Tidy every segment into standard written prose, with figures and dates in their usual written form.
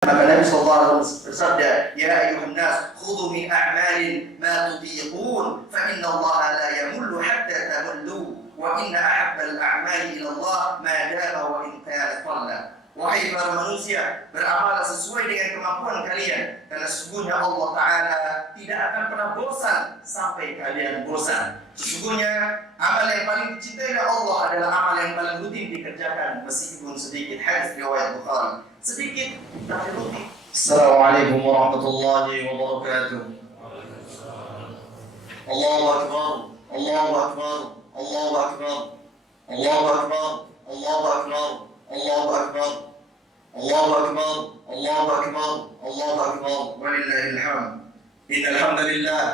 Maka Nabi SAW bersabda, "Ya ayuhan nas, khudhu min a'malin ma tutiqun, fa inna Allah la yamullu hatta tamullu, wa inna ahabbal a'mali ila Allah ma dama wa in kana qalla." Wahai para manusia, beramal sesuai dengan kemampuan kalian, karena sesungguhnya Allah Ta'ala tidak akan pernah bosan sampai kalian bosan. Sesungguhnya amal yang paling dicintai oleh Allah adalah amal yang paling rutin dikerjakan meskipun sedikit. Hadis riwayat Bukhari. Sedikit tapi rutin. Assalamualaikum warahmatullahi wabarakatuh. Allahu Akbar, Allahu Akbar, Allahu Akbar, Allahu Akbar, Allahu Akbar, Allahu Akbar, Allahu Akbar, Allahu Akbar, Allahu Akbar, walillahil hamd. Innal hamdalillah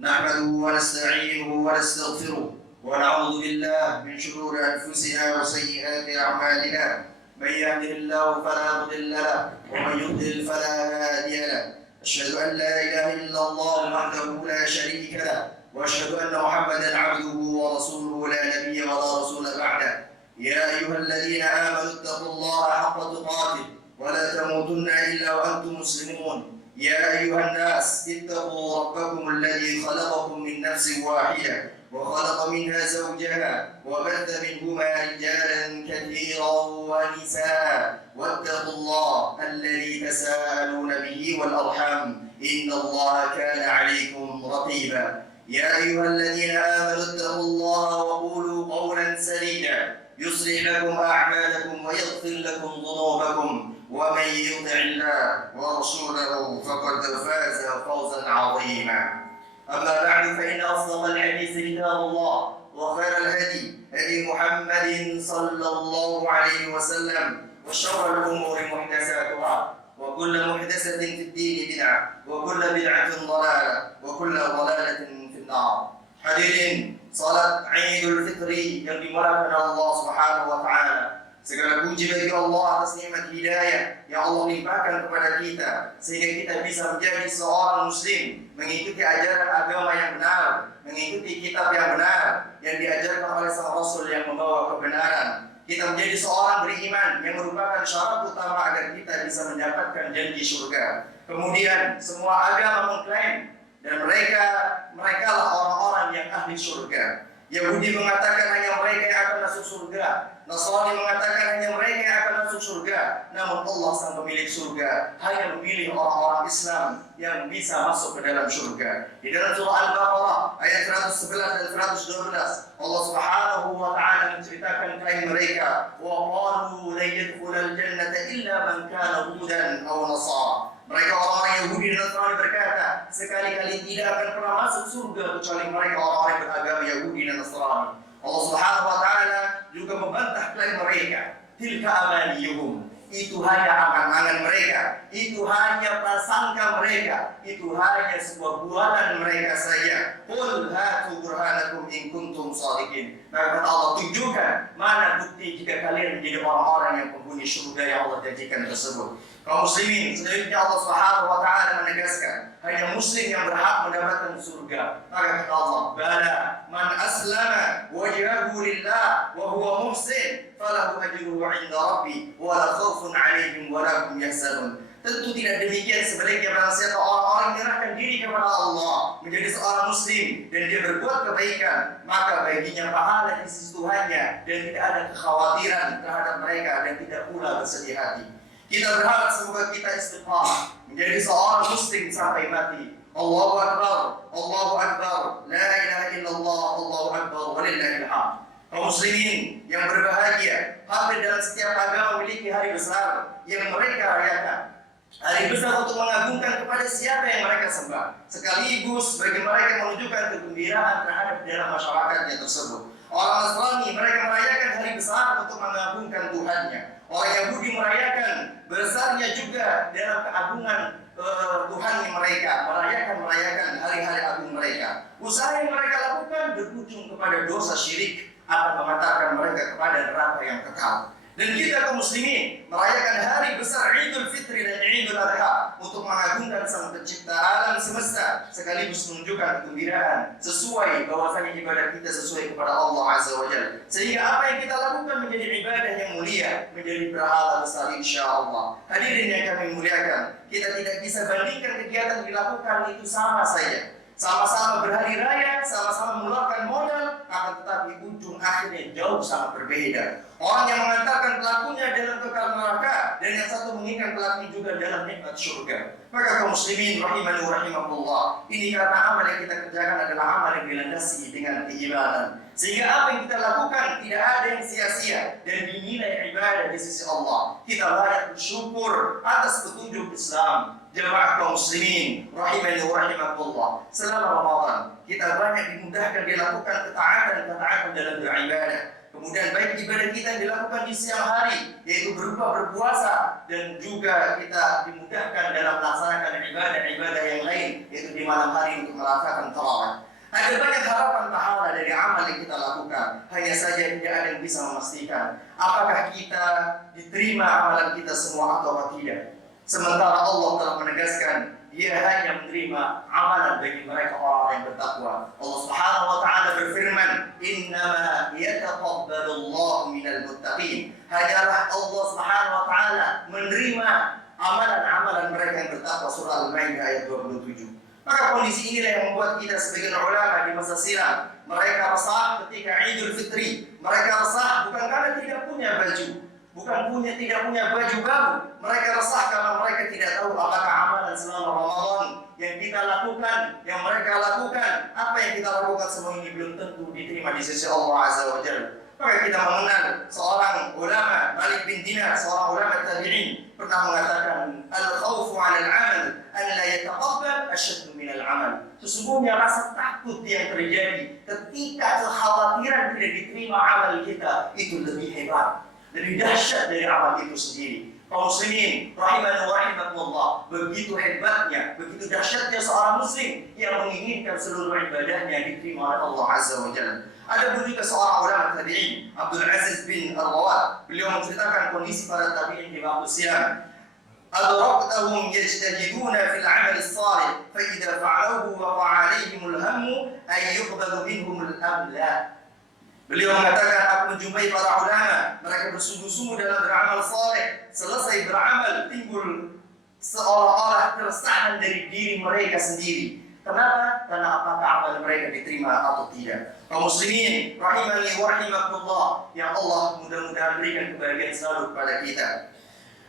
nahmaduhu wa nasta'inuhu wa nastaghfiruh wa na'udzu billahi min shururi anfusina wa sayyiati a'malina. من يهده الله فلا مضل له ومن يضلل فلا هادي له. أشهد أن لا إله إلا الله وحده لا شريك له وأشهد أن محمدا عبده ورسوله لا نبي ولا رسول بعده. يا أيها الذين آمنوا اتقوا الله حق تقاته ولا تموتن إلا وأنتم مسلمون. يا أيها الناس اتقوا ربكم الذي خلقكم من نفس واحدة وخلق منها زوجها وبث منهما رجالا كثيرا ونساء واتقوا الله الذي تساءلون به والأرحام إن الله كان عليكم رقيبا. يا أيها الذين آمنوا اتقوا الله وقولوا قولا سديدا يصلح لكم أعمالكم ويغفر لكم ذنوبكم ومن يطع الله ورسوله فقد فاز فوزا عظيما. أما بعد فإن أصدق الحديث كتاب الله وخير الهدي هدي محمد صلى الله عليه وسلم وشر الأمور محدثاتها وكل محدثة في الدين بدعة وكل بدعة ضلالة وكل ضلالة في النار. Hadirin salat Idul Fitri yang dimulakan Allah Subhanahu wa taala. Segala puji bagi Allah atas nikmat hidayah yang Allah limpahkan kepada kita sehingga kita bisa menjadi seorang muslim, mengikuti ajaran agama yang benar, mengikuti kitab yang benar yang diajarkan oleh sang Rasul yang membawa kebenaran. Kita menjadi seorang beriman yang merupakan syarat utama agar kita bisa mendapatkan janji surga. Kemudian semua agama mengklaim dan mereka lah orang-orang yang ahli surga. Yahudi mengatakan hanya mereka yang akan masuk surga. Nasrani mengatakan hanya mereka yang akan masuk surga. Namun Allah sang pemilik surga hanya memilih orang-orang Islam yang bisa masuk ke dalam surga. Di dalam surah Al-Baqarah ayat 111 dan 112 Allah Subhanahu wa taala menceritakan klaim mereka, wa qalu la yadkhulul jannata illa man kana hudan aw nasara. Mereka orang-orang Yahudi dan Nasrani berkata, sekali-kali tidak akan pernah masuk surga kecuali mereka orang-orang yang beragama Yahudi dan Nasrani. Allah Subhanahu wa taala juga membantah klaim mereka. Tilka amaniyuhum. Itu hanya angan-angan mereka, itu hanya prasangka mereka, itu hanya sebuah buatan mereka saja. Qul hatu burhanakum in kuntum shadiqin. Maka kata Allah, tunjukkan mana bukti jika kalian menjadi orang-orang yang penghuni surga yang Allah janjikan tersebut. Kaum muslimin, selanjutnya Allah Subhanahu wa taala menegaskan, hanya muslim yang berhak mendapatkan surga. Maka kata Allah, bala man aslama wajhahu lillah wa huwa muhsin falahu ajruhu 'inda rabbi wa la khaufun 'alaihim wa la hum yahzanun. Tentu tidak demikian sebaliknya barang siapa orang-orang menyerahkan diri kepada Allah, menjadi seorang muslim dan dia berbuat kebaikan, maka baginya pahala di sisi Tuhannya dan tidak ada kekhawatiran terhadap mereka dan tidak pula bersedih hati. Kita berharap semoga kita istiqamah menjadi seorang muslim sampai mati. Allahu Akbar, Allahu Akbar, la ilaha illallah, Allahu Akbar, walillahil hamd. Kaum muslimin yang berbahagia, hampir dalam setiap agama memiliki hari besar yang mereka rayakan. Hari besar untuk mengagungkan kepada siapa yang mereka sembah, sekaligus bagi mereka menunjukkan kegembiraan terhadap dalam masyarakatnya tersebut. Orang Nasrani mereka merayakan hari besar untuk mengagungkan Tuhannya. Orang Yahudi merayakan besarnya juga dalam keagungan Tuhan mereka, merayakan hari-hari agung mereka. Usaha yang mereka lakukan berujung kepada dosa syirik akan mengantarkan mereka kepada neraka yang kekal. Dan kita kaum muslimin merayakan hari besar Idul Fitri dan Idul Adha untuk mengagungkan Sang Pencipta alam semesta sekaligus menunjukkan kegembiraan sesuai bahwasanya ibadah kita sesuai kepada Allah Azza wa Jalla. Sehingga apa yang kita lakukan menjadi ibadah yang mulia, menjadi berhala besar insyaallah. Hadirin yang kami muliakan, kita tidak bisa bandingkan kegiatan yang dilakukan itu sama saja. Sama-sama berhari raya, sama-sama mengeluarkan modal, akan tetapi ujung akhirnya jauh sangat berbeda. Orang yang mengantarkan pelakunya dalam kekal neraka, dan yang satu menginginkan pelakunya juga dalam nikmat surga. Maka kaum muslimin rahimani wa rahimakumullah, ini karena amal yang kita kerjakan adalah amal yang dilandasi dengan keimanan. Sehingga apa yang kita lakukan tidak ada yang sia-sia dan dinilai ibadah di sisi Allah. Kita layak bersyukur atas petunjuk Islam. Jemaah kaum muslimin rahimani wa rahimakumullah, selama Ramadan kita banyak dimudahkan dilakukan ketaatan dalam beribadah. Kemudian baik ibadah kita yang dilakukan di siang hari, yaitu berupa berpuasa, dan juga kita dimudahkan dalam melaksanakan ibadah-ibadah yang lain, yaitu di malam hari untuk melaksanakan tarawih. Ada banyak harapan pahala dari amal yang kita lakukan. Hanya saja tidak ada yang bisa memastikan apakah kita diterima amalan kita semua atau tidak. Sementara Allah telah menegaskan, Dia hanya menerima amalan bagi mereka orang yang bertakwa. Allah Subhanahu wa taala berfirman, "Innama yataqabbalullahu minal muttaqin." Hanyalah Allah Subhanahu wa taala menerima amalan-amalan mereka yang bertakwa. Surah Al-Maidah ayat 27. Maka kondisi inilah yang membuat kita sebagian ulama di masa silam mereka resah ketika Idul Fitri. Mereka resah bukan karena tidak punya baju, tidak punya baju baru. Mereka resah karena mereka tidak tahu apakah amalan selama Ramadan yang kita lakukan, yang mereka lakukan, apa yang kita lakukan semua ini belum tentu diterima di sisi Allah Azza wa Jalla. Maka kita mengenal seorang ulama, Malik bin Dinar, seorang ulama tabi'in, pernah mengatakan, "Al-khawfu 'ala al-'amal an la yataqabbal asyaddu min al-'amal." Sesungguhnya rasa takut yang terjadi ketika kekhawatiran tidak diterima amal kita itu lebih hebat, lebih dahsyat dari amal itu sendiri. Kaum muslimin rahimani wa rahimakumullah, begitu hebatnya, begitu dahsyatnya seorang muslim yang menginginkan seluruh ibadahnya diterima oleh Allah Azza wa Jalla. Ada juga seorang ulama tabi'in, Abdul Aziz bin Al-Rawat. Beliau menceritakan kondisi para tabi'in di waktu silam. أدركتهم يجتهدون في العمل الصالح فإذا فعلوه وقع عليهم الهم أن يقبل منهم الأملاء. Beliau mengatakan, aku menjumpai para ulama, mereka bersungguh-sungguh dalam beramal saleh. Selesai beramal, timbul seolah-olah keresahan dari diri mereka sendiri. Kenapa? Karena apakah amal mereka diterima atau tidak. Kaum muslimin rahimani wa rahimakumullah, yang Allah mudah-mudahan berikan kebahagiaan selalu kepada kita.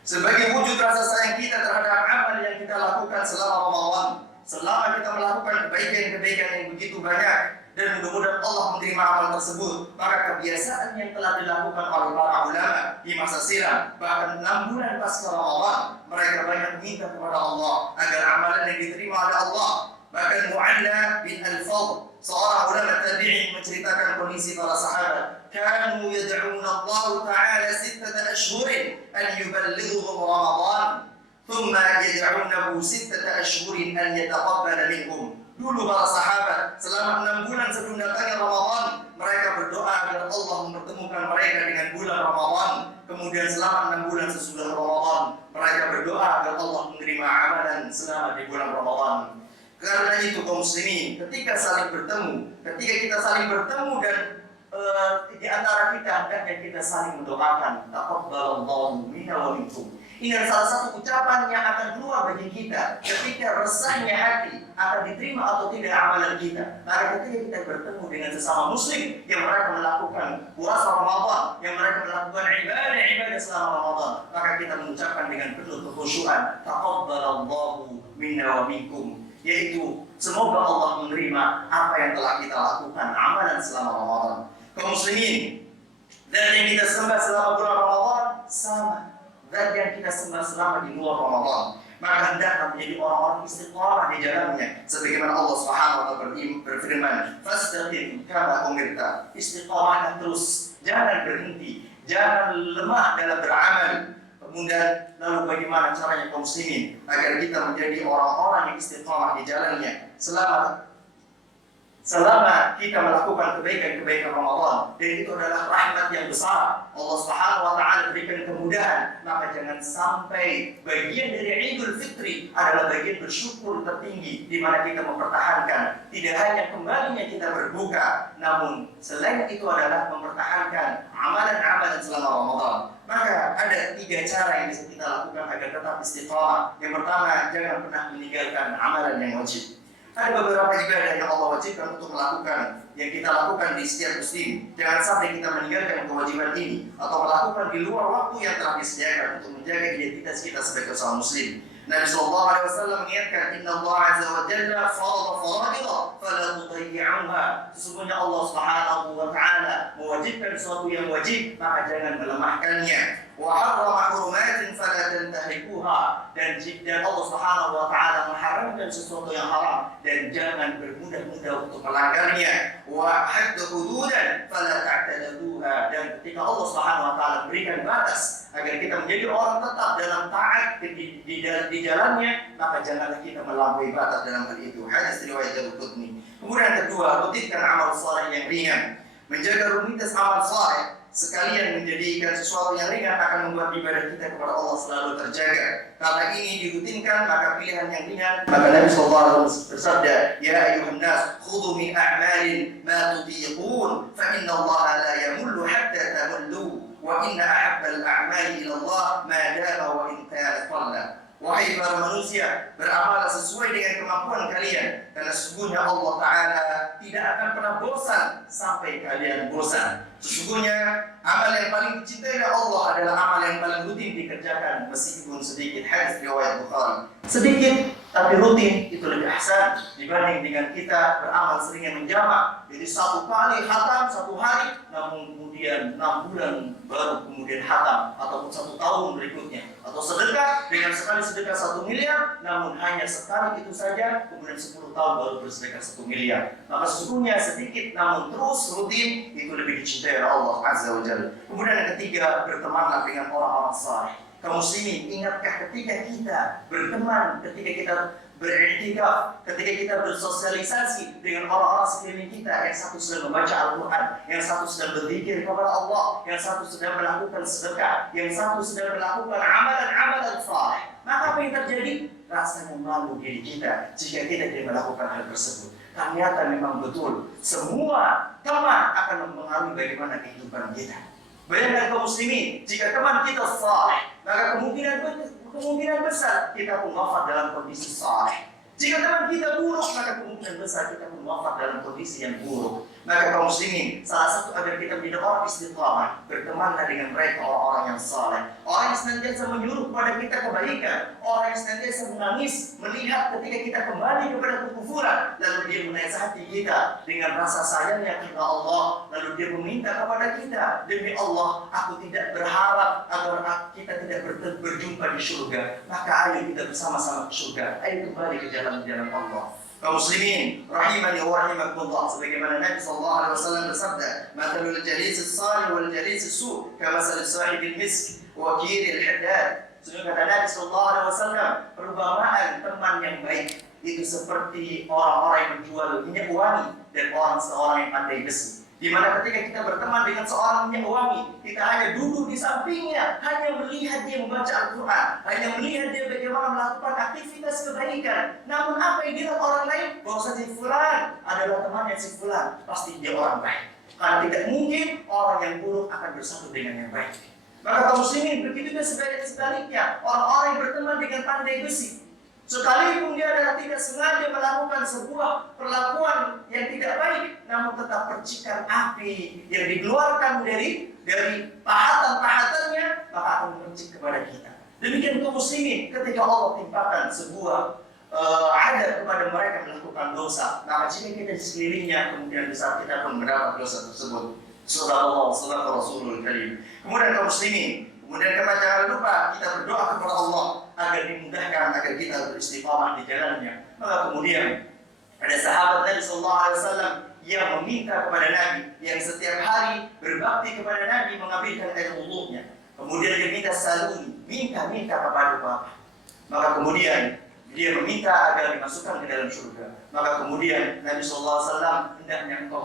Sebagai wujud rasa sayang kita terhadap amal yang kita lakukan selama Ramadan, selama kita melakukan kebaikan-kebaikan yang begitu banyak, dan mudah-mudahan Allah menerima amal tersebut, maka kebiasaan yang telah dilakukan oleh para ulama di masa silam, bahkan 6 bulan pasca Ramadan, mereka banyak meminta kepada Allah agar amalan yang diterima oleh Allah. Bahkan Mu'alla bin Al-Fadl, seorang ulama tabi'in, menceritakan kondisi para sahabat. Kanu yad'una Allah Ta'ala 6 ashhurin an yuballighuhum Ramadan, thumma yad'unahu 6 ashhurin an yataqabbala minhum. Dulu para sahabat selama 6 bulan sebelum datangnya Ramadan, mereka berdoa agar Allah mempertemukan mereka dengan bulan Ramadan. Kemudian selama 6 bulan sesudah Ramadan, mereka berdoa agar Allah menerima amalan selama di bulan Ramadan. Karena itu kaum muslimin, ketika kita saling bertemu dan di antara kita hendaknya kita saling mendoakan, taqabbalallahu minna wa minkum. Ini adalah salah satu ucapan yang akan keluar bagi kita ketika resahnya hati akan diterima atau tidak amalan kita. Maka ketika kita bertemu dengan sesama muslim yang mereka melakukan puasa Ramadan, yang mereka melakukan ibadah selama Ramadan, maka kita mengucapkan dengan penuh kekhusyuan, taqabbalallahu minna wa minkum, yaitu semoga Allah menerima apa yang telah kita lakukan amalan selama Ramadan. Kaum muslimin, dan yang kita sembah selama bulan Ramadan sama dan yang kita sembah selama di luar Ramadan. Maka hendaklah menjadi orang-orang istiqamah di jalannya, sebagaimana Allah Subhanahu wa taala berfirman, "Fastaqim kama umirta." Istiqamah terus, jangan berhenti, jangan lemah dalam beramal. Kemudian lalu bagaimana caranya kaum muslimin agar kita menjadi orang-orang yang istiqamah di jalannya selama kita melakukan kebaikan-kebaikan Ramadan, dan itu adalah rahmat yang besar. Allah Subhanahu wa taala berikan kemudahan, maka jangan sampai bagian dari Idul Fitri adalah bagian bersyukur tertinggi di mana kita mempertahankan tidak hanya kembalinya kita berbuka, namun selain itu adalah mempertahankan amalan-amalan selama Ramadan. Maka ada 3 cara yang bisa kita lakukan agar tetap istiqamah. Yang pertama, jangan pernah meninggalkan amalan yang wajib. Ada beberapa ibadah yang Allah wajibkan untuk melakukan, yang kita lakukan di setiap muslim. Jangan sampai kita meninggalkan kewajiban ini atau melakukan di luar waktu yang telah disediakan untuk menjaga identitas kita sebagai seorang muslim. Nabi sallallahu alaihi wasallam mengingatkan, "Inna Allah azza wa jalla farada faraidha fala tudayyi'uha." Sesungguhnya Allah Subhanahu wa taala mewajibkan sesuatu yang wajib, maka jangan melemahkannya. Wa harrama hurumatin fala tantahikuha. Dan Allah Subhanahu wa taala mengharamkan sesuatu yang haram dan jangan bermudah-mudah untuk melanggarnya. Wa hadda hududan fala ta'tadaduha. Dan ketika Allah Subhanahu wa taala berikan batas agar kita menjadi orang tetap dalam taat di jalannya, maka janganlah kita melampaui batas dalam hal itu. Hadis riwayat Al-Qutni. Kemudian kedua, rutinkan amal saleh yang ringan. Menjaga rutinitas amal saleh sekalian menjadikan sesuatu yang ringan akan membuat ibadah kita kepada Allah selalu terjaga. Karena ini dirutinkan, maka pilihan yang ringan. Maka Nabi SAW bersabda, "Ya ayuhan nas, khudhu min a'malin ma tutiqun, fa inna Allah la yamullu hatta tamullu, wa inna ahabbal a'mali ila Allah ma dama wa in kana qalla." Wahai para manusia, beramal sesuai dengan kemampuan kalian, karena sesungguhnya Allah Ta'ala tidak akan pernah bosan sampai kalian bosan. Sesungguhnya amal yang paling dicintai oleh Allah adalah amal yang paling rutin dikerjakan meskipun sedikit. Hadis riwayat Bukhari. Sedikit tapi rutin itu lebih ahsan dibanding dengan kita beramal seringnya menjamak. Jadi 1 kali khatam 1 hari, namun kemudian 6 bulan baru kemudian khatam, ataupun 1 tahun berikutnya. Atau sedekah dengan sekali sedekah 1 miliar, namun hanya sekali itu saja, kemudian 10 tahun baru bersedekah 1 miliar. Maka sesungguhnya sedikit namun terus rutin itu lebih dicintai oleh Allah Azza wa Jalla. Kemudian yang ketiga, bertemanlah dengan orang-orang saleh. Kaum muslimin, ingatkah ketika kita berteman, ketika kita beriktikaf, ketika kita bersosialisasi dengan orang-orang sekeliling kita, yang satu sedang membaca Al-Quran, yang satu sedang berzikir kepada Allah, yang satu sedang melakukan sedekah, yang satu sedang melakukan amalan-amalan saleh, maka apa yang terjadi? Rasanya malu diri kita jika kita tidak melakukan hal tersebut. Ternyata memang betul, semua teman akan mempengaruhi bagaimana kehidupan kita. Bayangkan kaum muslimin, jika teman kita saleh, maka kemungkinan besar kita pun wafat dalam kondisi saleh. Jika teman kita buruk, maka kemungkinan besar kita pun wafat dalam kondisi yang buruk. Maka kaum muslimin, salah satu agar kita menjadi orang istiqamah, bertemanlah dengan mereka orang-orang yang saleh, orang yang senantiasa menyuruh kepada kita kebaikan, orang yang senantiasa menangis melihat ketika kita kembali kepada kekufuran, lalu dia menasihati kita dengan rasa sayangnya karena Allah, lalu dia meminta kepada kita, demi Allah, aku tidak berharap agar kita tidak berjumpa di surga, maka ayo kita bersama-sama ke surga, ayo kembali ke jalan-jalan Allah. Kaum muslimin rahimani wa rahimakumullah, sebagaimana Nabi sallallahu alaihi wasallam bersabda, "Mathalul jalis as-salih wal jalis as-su' kamathali sahibil misk wa kiril haddad." Kata Nabi sallallahu alaihi wasallam, perumpamaan teman yang baik itu seperti orang-orang yang menjual minyak wangi dan seorang yang pandai besi. Di mana ketika kita berteman dengan seorang minyak wangi, kita hanya duduk di sampingnya, hanya melihat dia membaca Al-Quran, hanya melihat dia bagaimana melakukan aktivitas kebaikan. Namun apa yang dilihat orang lain? Bahwa si fulan adalah temannya si fulan, pasti dia orang baik. Karena tidak mungkin orang yang buruk akan bersatu dengan yang baik. Maka kaum muslimin begitu juga sebaliknya, orang-orang yang berteman dengan pandai besi, sekalipun dia adalah tidak sengaja melakukan sebuah perlakuan yang tidak baik, namun tetap percikan api yang dikeluarkan dari pahatan-pahatannya, maka akan mencik kepada kita. Demikian kaum muslimin, ketika Allah timpakan sebuah adab kepada mereka melakukan dosa, maka jika kita di sekelilingnya, kemudian besar kita pun mendapat dosa tersebut. Sallallahu alaihi Rasulul Karim. Kemudian kaum muslimin, kemudian jangan lupa kita berdoa kepada Allah agar dimudahkan, agar kita beristiqamah di jalannya. Maka kemudian ada sahabat Nabi sallallahu alaihi wasallam yang meminta kepada Nabi, yang setiap hari berbakti kepada Nabi mengambilkan air wudunya. Kemudian dia minta saluni, minta kepada Bapak. Maka kemudian dia meminta agar dimasukkan ke dalam surga. Maka kemudian Nabi sallallahu alaihi wasallam hendaknya engkau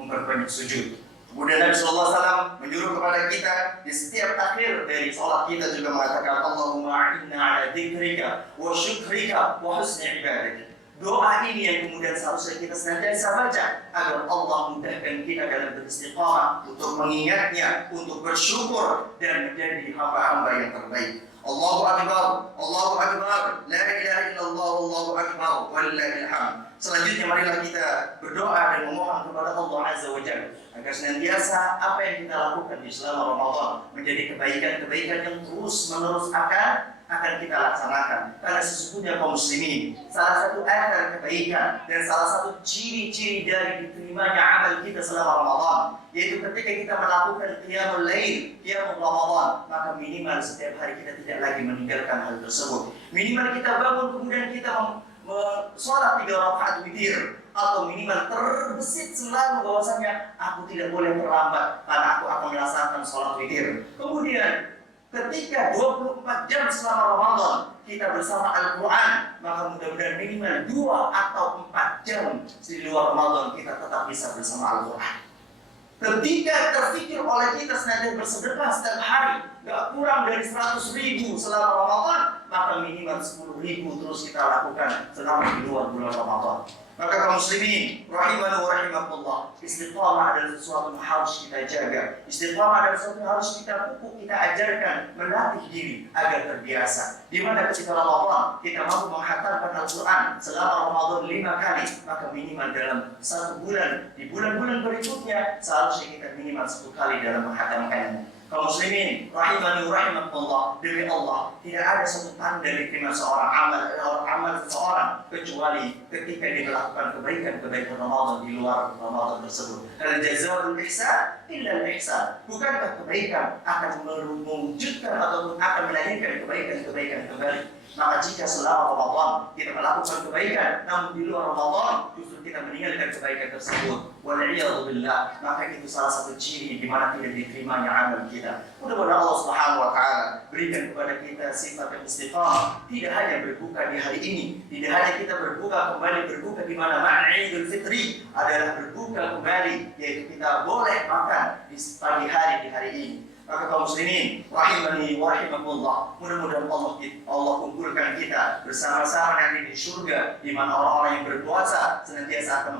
memperbanyak sujud. Kemudian Nabi SAW menyuruh kepada kita di setiap akhir dari sholat kita juga mengatakan Allahumma inna ala dzikrika wa syukrika wa husni ibadatik. Doa ini yang kemudian seharusnya kita senantiasa baca agar Allah mudahkan kita dalam beristiqamah untuk mengingatnya, untuk bersyukur dan menjadi hamba-hamba yang terbaik. Allahu Akbar, Allahu Akbar, la ilaha illallah, Allahu Akbar, walillahil hamd. Selanjutnya marilah kita berdoa dan memohon kepada Allah Azza wa Jalla agar senantiasa apa yang kita lakukan di selama Ramadan menjadi kebaikan-kebaikan yang terus-menerus akan kita laksanakan. Karena sesungguhnya kaum muslimin, salah satu akar kebaikan dan salah satu ciri-ciri dari diterimanya amal kita selama Ramadan, yaitu ketika kita melakukan qiyamul lail, qiyamul Ramadan, maka minimal setiap hari kita tidak lagi meninggalkan hal tersebut. Minimal kita bangun kemudian kita sholat 3 rakaat witir, atau minimal terbesit selalu bahwasanya aku tidak boleh terlambat karena aku akan melaksanakan sholat witir. Kemudian ketika 24 jam selama Ramadan kita bersama Al-Quran, maka mudah-mudahan minimal 2 atau 4 jam di luar Ramadan kita tetap bisa bersama Al-Quran. Ketika terfikir oleh kita senantiasa bersedekah setiap hari, gak kurang dari 100.000 selama Ramadan, maka minimal 10.000 terus kita lakukan selama di luar bulan Ramadan. Maka kaum muslimin rahimani wa rahimakumullah, istiqamah adalah sesuatu yang harus kita jaga. Istiqamah adalah sesuatu yang harus kita pupuk, kita ajarkan, melatih diri agar terbiasa. Di mana ketika Ramadan kita mampu menghatamkan Al-Quran selama Ramadan 5 kali, maka minimal dalam 1 bulan, di bulan-bulan berikutnya seharusnya kita minimal 10 kali dalam menghatamkannya. Kaum muslimin rahimani wa rahimakumullah, demi Allah tidak ada satu tanda diterima seorang amal seseorang kecuali ketika dia melakukan kebaikan Ramadan di luar Ramadan tersebut. Al jazaa'ul ihsan illa al ihsan. Bukankah kebaikan akan mewujudkan ataupun akan melahirkan kebaikan kembali? Maka jika selama Ramadan kita melakukan kebaikan, namun di luar Ramadan justru kita meninggalkan kebaikan tersebut, wal'iyadu billah, maka itu salah satu ciri di mana tidak diterimanya amal kita. Mudah-mudahan Allah Subhanahu wa Ta'ala berikan kepada kita sifat yang istiqamah, tidak hanya berbuka di hari ini, tidak hanya kita berbuka di mana makna Idul Fitri adalah berbuka kembali, yaitu kita boleh makan di pagi hari di hari ini. Maka kaum muslimin rahimani wa rahimakumullah, mudah-mudahan Allah kumpulkan kita bersama-sama nanti di surga, di mana orang-orang yang berpuasa senantiasa akan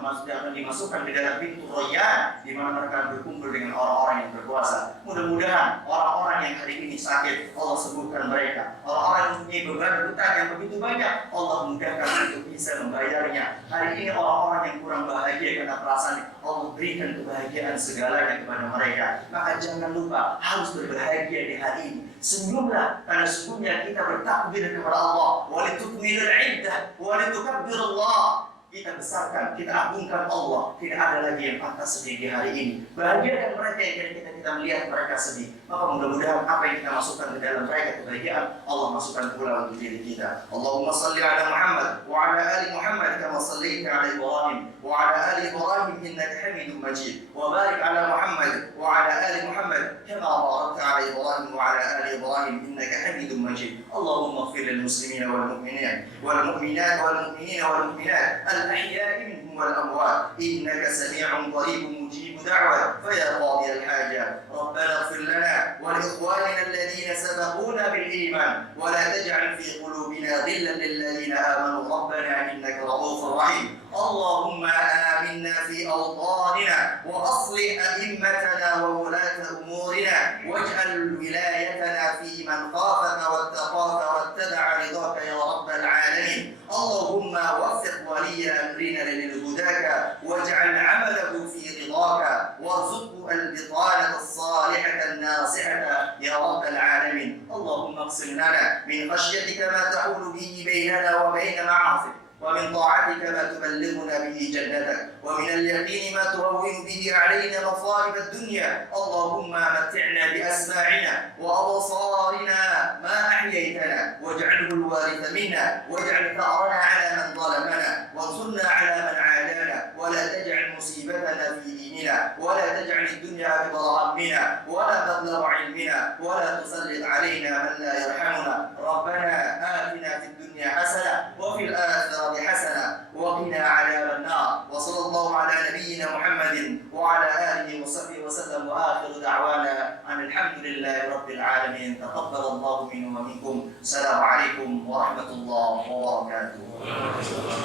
dimasukkan ke dalam pintu Rayyan, di mana mereka berkumpul dengan orang-orang yang berpuasa. Mudah-mudahan orang-orang yang hari ini sakit Allah sembuhkan mereka. Orang-orang yang mempunyai beban hutang yang begitu banyak Allah mudahkan untuk bisa membayarnya. Hari ini orang-orang yang kurang bahagia karena perasaan Allah berikan kebahagiaan segalanya kepada mereka. Maka jangan lupa harus berbahagia di hari ini. Senyumlah, karena sesungguhnya kita bertakbir kepada Allah. Walitukmilul iddah, walitukabbirullah. Kita besarkan, kita agungkan Allah. Tidak ada lagi yang pantas sedih di hari ini. Bahagiakan mereka yang kita melihat mereka sedih. Maka mudah-mudahan apa yang kita masukkan ke dalam mereka kebahagiaan, Allah masukkan pula untuk diri kita. Allahumma salli ala Muhammad wa ala ali Muhammad kama sallaita ala Ibrahim wa ala ali Ibrahim innaka Hamidum Majid. Wa barik ala Muhammad wa ala ali Muhammad kama barakta ala Ibrahim wa ala ali Ibrahim innaka Hamidum Majid. Allahumma ighfir lil muslimina wal mu'minin wal mu'minat wal mu'minina wal mu'minat الأحياء منهم والأموات إنك سميع قريب مجيب دعوة فيا قاضي الحاجة ربنا اغفر لنا ولإخواننا الذين سبقونا بالإيمان ولا تجعل في قلوبنا غلا للذين آمنوا ربنا إنك رؤوف رحيم اللهم آمنا في أوطاننا وأصلح أئمتنا وولاة أمورنا واجعل ولايتنا في من خافك واتقاك واتبع رضاك يا رب العالمين اللهم وفق ولي أمرنا للهداك واجعل عمله في رضاك وارزقه البطانة الصالحة الناصحة يا رب العالمين اللهم اقسم لنا من خشيتك ما تحول به بيننا وبين معاصيك ومن طاعتك ما تبلغنا به جنتك ومن اليقين ما تهون به علينا مصائب الدنيا اللهم متعنا بأسماعنا وأبصارنا ما أحييتنا واجعله الوارث منا واجعل ثأرنا على من ظلمنا وانصرنا على من عادانا ولا تجعل مصيبتنا في ديننا ولا تجعل الدنيا أكبر همنا ولا مبلغ علمنا ولا تسلط علينا من لا يرحمنا ربنا آتنا في الدنيا حسنة وفي الآخرة حسنة وقنا عذاب النار وصلى الله sallallahu ala nabiyyina Muhammadin wa ala alihi wa sahbihi wa sallam wa akhiru da'wana alhamdulillahi rabbil alamin. Taqabbalallahu minna wa minkum. Assalamu alaikum warahmatullahi wabarakatuh.